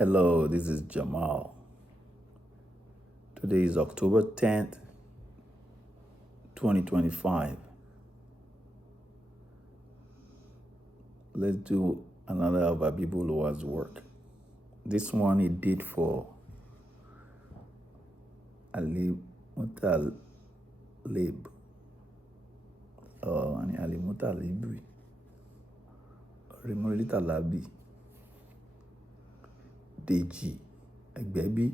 Hello, this is Jammal. Today is October 10th, 2025. Let's do another of Abibu Oluwa's work. This one he did for Mutalabi. Mutalabi. Mutalabi. Deji. Ẹgbẹbi.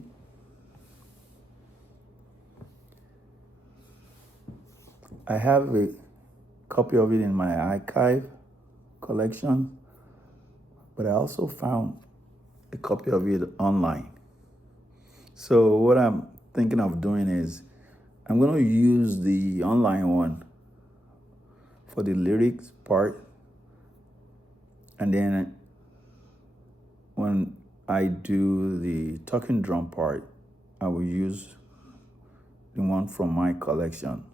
I have a copy of it in my archive collection, but I also found a copy of it online. So what I'm thinking of doing is I'm going to use the online one for the lyrics part, and then when I do the talking drum part, I will use the one from my collection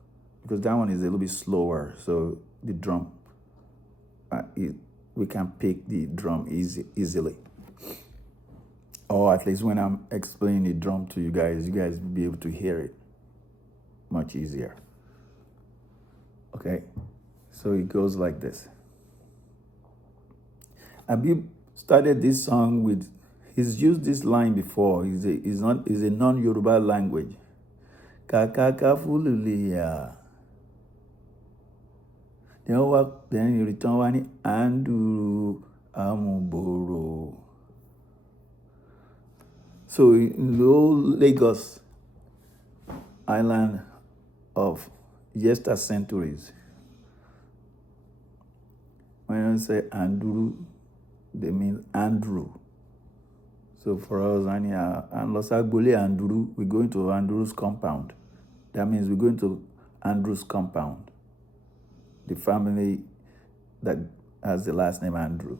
because that one is a little bit slower. So the drum, we can pick the drum easily. Or at least when I'm explaining the drum to you guys will be able to hear it much easier. Okay, so it goes like this. Abibu started this song with, he's used this line before. Is a non-Yoruba language. Kakaka fululiya. Then you return one anduru amuboro. So in the old Lagos island of yester centuries, when I say anduru, they mean Andrew. So for us, Andrew, we go into Andrew's compound. That means we go into Andrew's compound, the family that has the last name Andrew.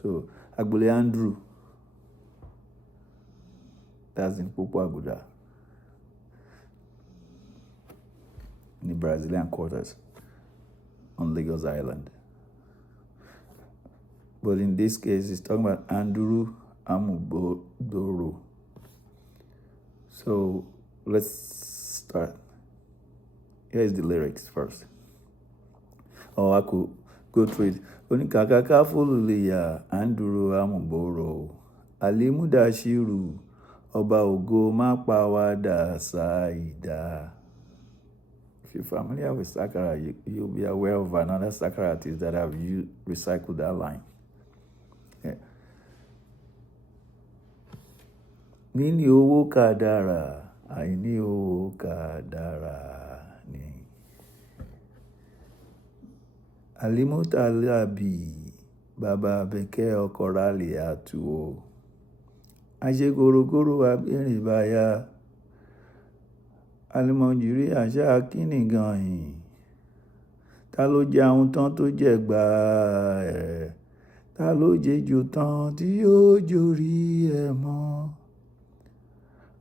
So Agbole Andrew, that's in Popo Aguda, in the Brazilian quarters on Lagos Island. But in this case, it's talking about Andrew Amubodoro. So let's start. Here's the lyrics first. Or I could go through it. Onikakaka fululiya Andrew Amuboro. Alimudashiru Oba Ogo Mapawada Saida. If you're familiar with Sakara, you'll be aware of another Sakara artist that have recycled that line. Yeah. Nini owo kadara, aini owo kadara ni. Mutalabi, baba beke okorali atuo. Aje gorogoro abiribaya. Alimonjiri àṣà kíni gan-an. Ta ló jẹun tán tó jẹ̀gbà ẹ̀? Ta ló jẹjò tán tí yóò jórí ẹ̀ mọ́?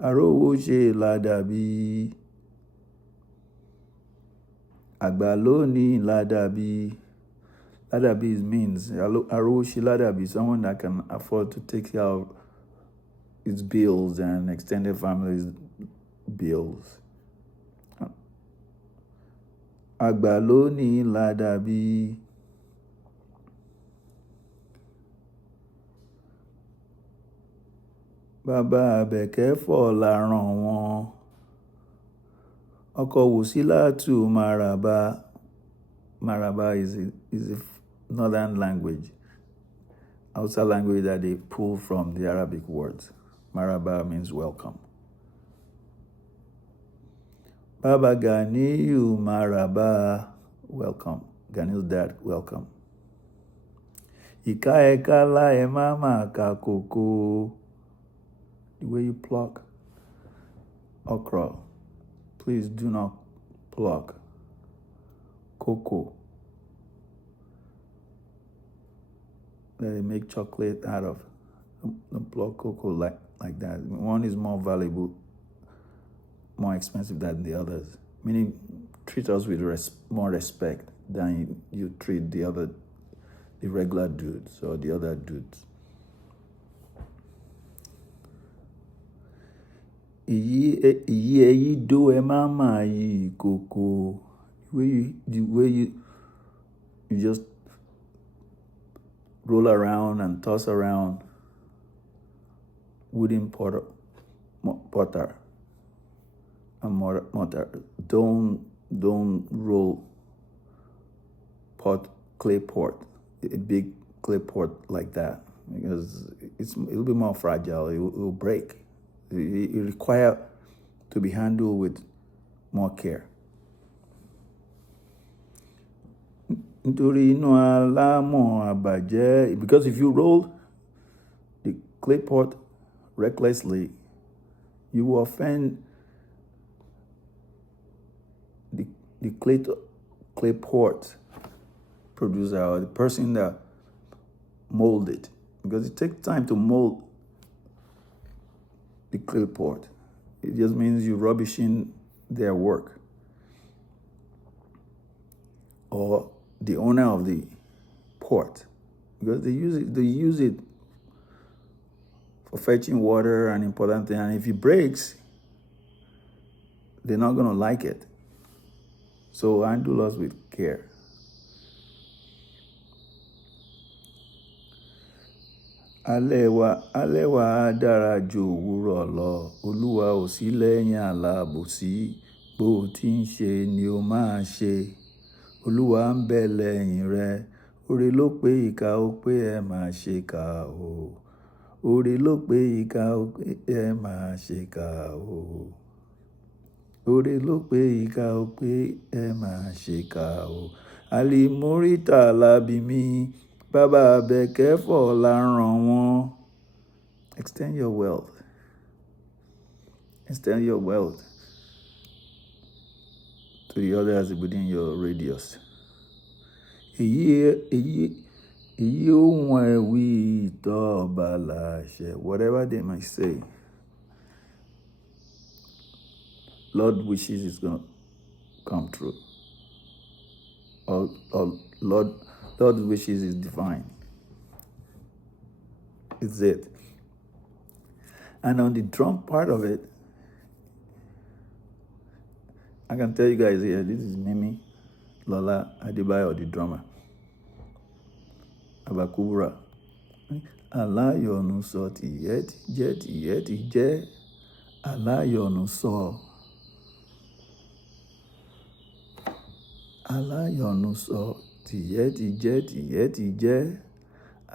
Àrówó ṣe ládàbí. Àgbà ló ní ládàbí. Ládàbí means àrówó ṣe ládàbí, someone that can afford to take care of his bills and extended family's bills. Àgbà ló ní ládàbí. Bàbá àbẹ̀kẹ́ fọ̀ láràn wọn. Ọkọ Wòsílátù Maraba. Maraba is a northern language, Hausa language that they pull from the Arabic words. Maraba means welcome. Baba Ganiyu Maraba, welcome. Ganiyu's dad, welcome. Ika ekala emama kakoko. The way you pluck okra, please do not pluck cocoa that they make chocolate out of. Don't pluck cocoa like that. One is more valuable, more expensive than the others. Meaning, treat us with more respect than you treat the regular dudes or the other dudes. Èyí ẹyí dó ẹ má máa yí ìkòkò. The way you just roll around and toss around wooden potter and mortar. Don't roll clay pot, a big clay pot like that, because it'll be more fragile. It will break. It requires to be handled with more care. Nítorí inú alámọ̀ àbàjẹ́, because if you roll the clay pot recklessly, you will offend the clay pot producer or the person that molded it, because it takes time to mold the clay pot. It just means you're rubbishing their work. Or the owner of the pot, because they use it for fetching water and important thing. And if it breaks, they're not gonna like it. So handle us with care. Alẹ́ wa á dára ju òwúrọ̀ lọ. Olúwa ò sí lẹ́yìn alábòsí. Bó ti ń ṣe ni ó máa ṣe. Olúwa ń bẹ lẹ́yìn rẹ. Oore ló pé ìkà ó pé ẹ máa ṣe kà o. Oore ló pé ìkà ó pé ẹ máa ṣe kà o. Oore ló pé ìkà ó pé ẹ máa ṣe kà o. Mutalabi mi. Bàbá abẹ́kẹ́fọ́ la ràn wọ́n. Extend your wealth. Extend your wealth to the others within your radius. Èyí ohun ẹ̀wí ìtọ́ ọba láṣẹ. Whatever they might say, Lord wishes is going to come true. Or Lord wishes is divine. It's it. And on the drum part of it, I can tell you guys here, this is Mimi Lola Adebayo, the drummer. Abakura. Aláyọ̀nù sọ tìyẹ́ ti jẹ́, tìyẹ́ ti jẹ́. Aláyọ̀nù sọ. Aláyọ̀nù sọ tìyẹ́ ti jẹ́, tìyẹ́ ti jẹ́.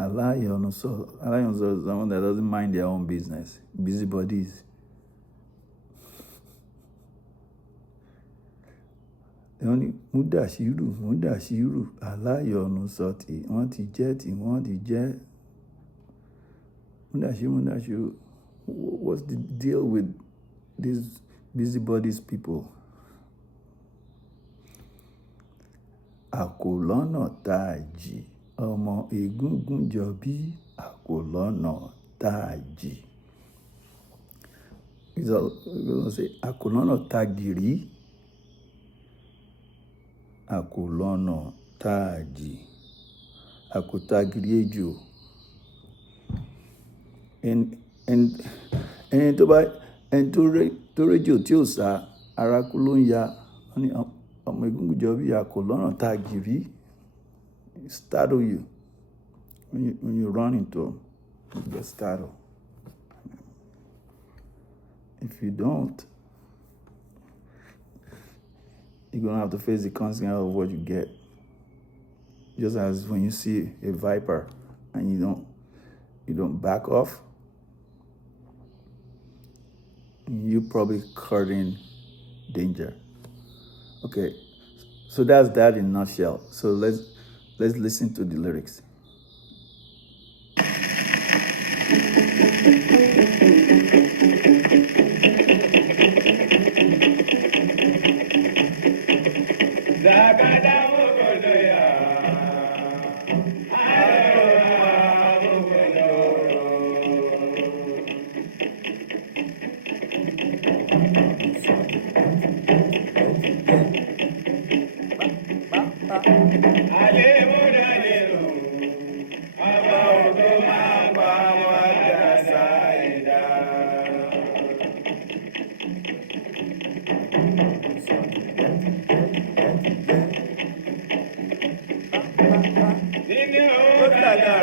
Aláyọ̀nù sọ. Aláyọ̀nù sọ is someone that doesn't mind their own business. Busybodies. Wọ́n Mudashiru, aláyọ̀nù sọ tí wọ́n ti jẹ́. Mudashiru, what's the deal with these busybodies people? Àkòlọ́nà tààjì, ọmọ egúngún jọbí, àkòlọ́nà tààjì. He's going to say, àkòlọ́nà tàgìrí. Àkòlọ́nà tààjì. Àkòtàgìrí ejò. Ẹni tó réjò tí ò sá, arákú ló ń ya. Ọmọ egúngún jọbí, àkòlọ́nà tàgìrí. Startle you. When you run into them, you get startled. If you don't, you're going to have to face the consequence of what you get. Just as when you see a viper and you don't back off, you probably courting danger. Okay, so that's that in a nutshell. So let's listen to the lyrics.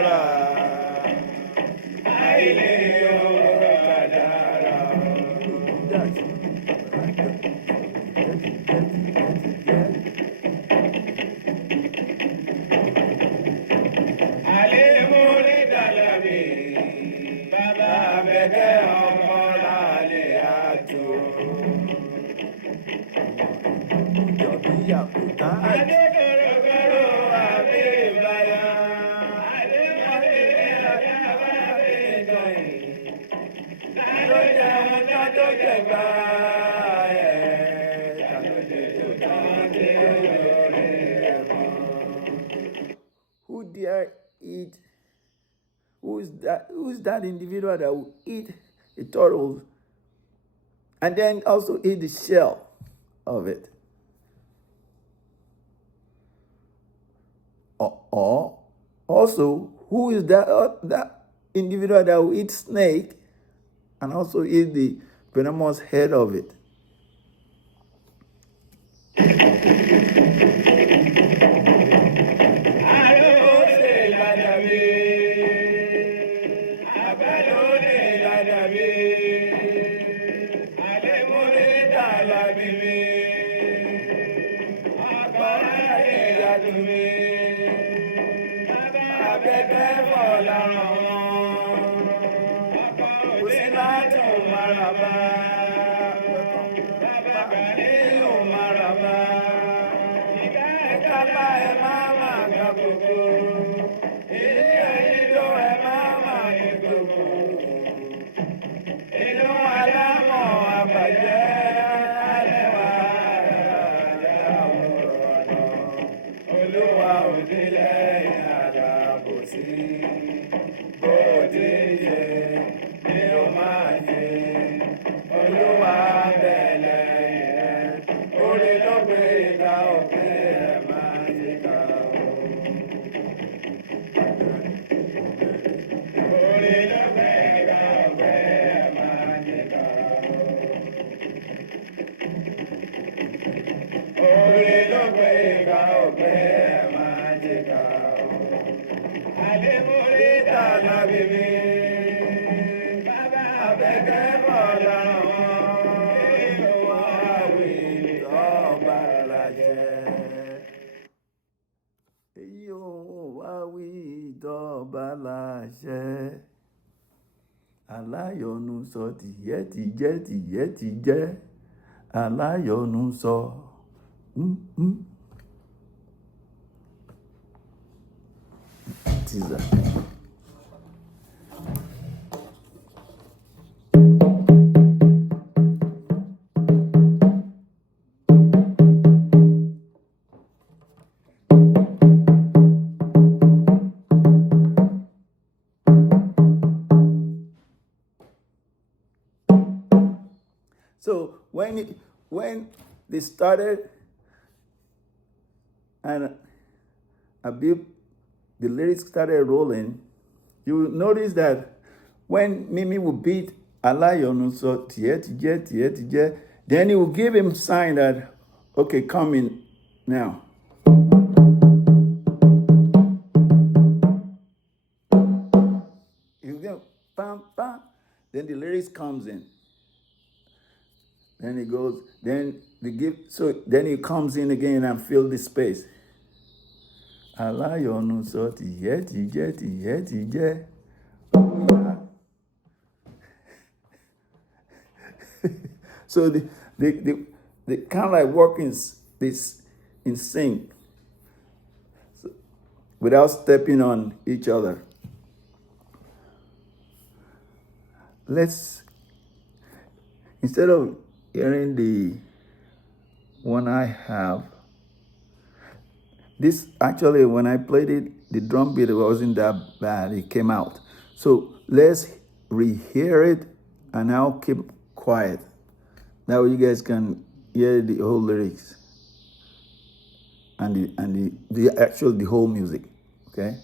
kadara. Aile o kadara. Ale mori dalabi, baba beke omola le atu. Jobi yakuta. Ade goro goro abibaya. Ade mori dalabi. Talo jẹun tán tó jẹgba. Talo jẹun tán tó jẹgba. Who dare eat? Who's that individual that will eat a turtle and then also eat the shell of it? Or also, who is that individual that will eat snake and also eat the venomous head of it? Aláyọ̀nù sọ tìyẹ́ tìjẹ́ tìyẹ́ tìjẹ́. Aláyọ̀nù sọ. Teaser. So when they started and Abibu, the lyrics started rolling, you will notice that when Mimi would beat Alayonu, so tie, then he will give him sign that, okay, come in now. You go, bam, bam, then the lyrics comes in. Then he goes, then then he comes in again and fill the space. Alayonu so tije. So they kind of like working this in sync, so, without stepping on each other. Instead of hearing the one I have, this actually, when I played it, the drum beat wasn't that bad. It came out. So let's rehear it, and I'll keep quiet. That way you guys can hear the whole lyrics and the whole music. Okay.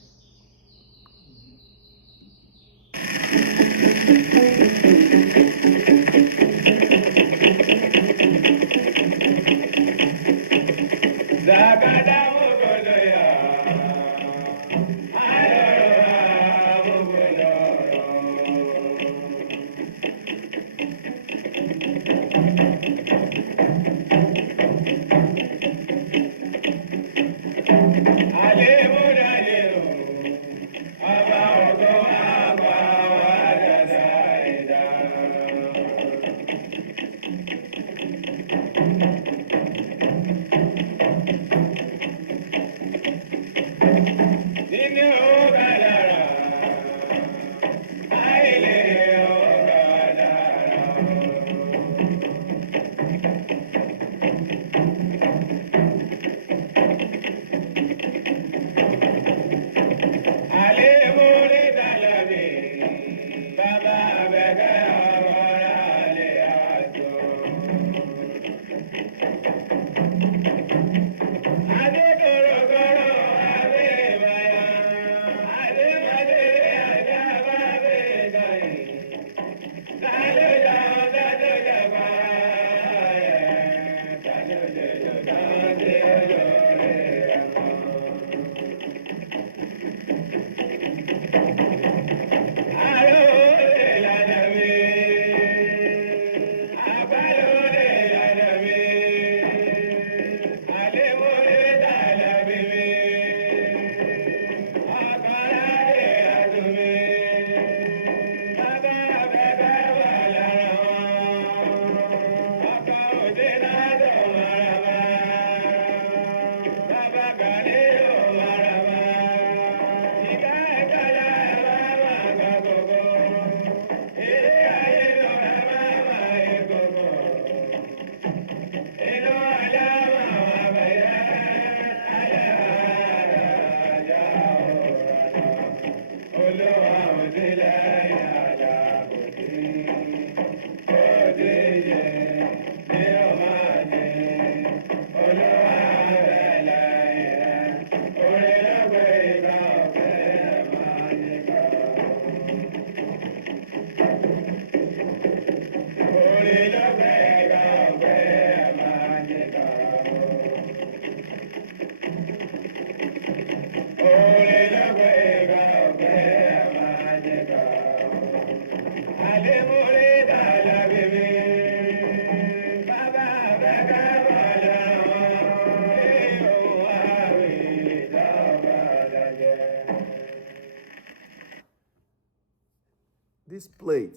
This plate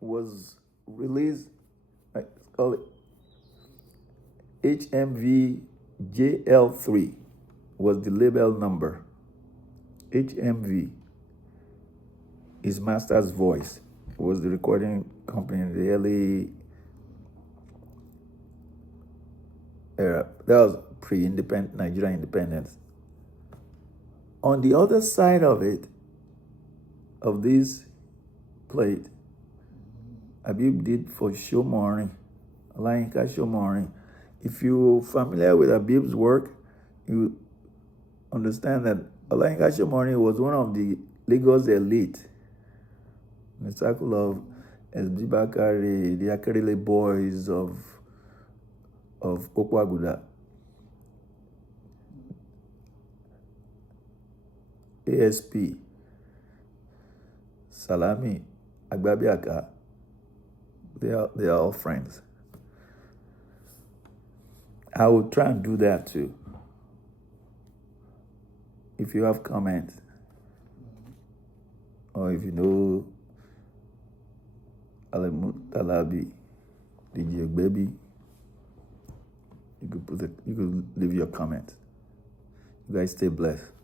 was released, I call it HMV JL3 was the label number. HMV is Master's Voice. It was the recording company in the early era. That was pre-independent Nigerian independence. On the other side of it, of this plate, Abibu did for Shomori, Olayinka Shomori. If you're familiar with Abibu's work, you understand that Olayinka Shomori was one of the Lagos elite in the circle of SB Bakari, the Akerele boys of Okwaguda. ASP, Salami, Ẹgbẹbi Aka, they are all friends. I will try and do that too. If you have comments, or if you know Mutalabi, Deji, Ẹgbẹbi, you could leave your comments. You guys stay blessed.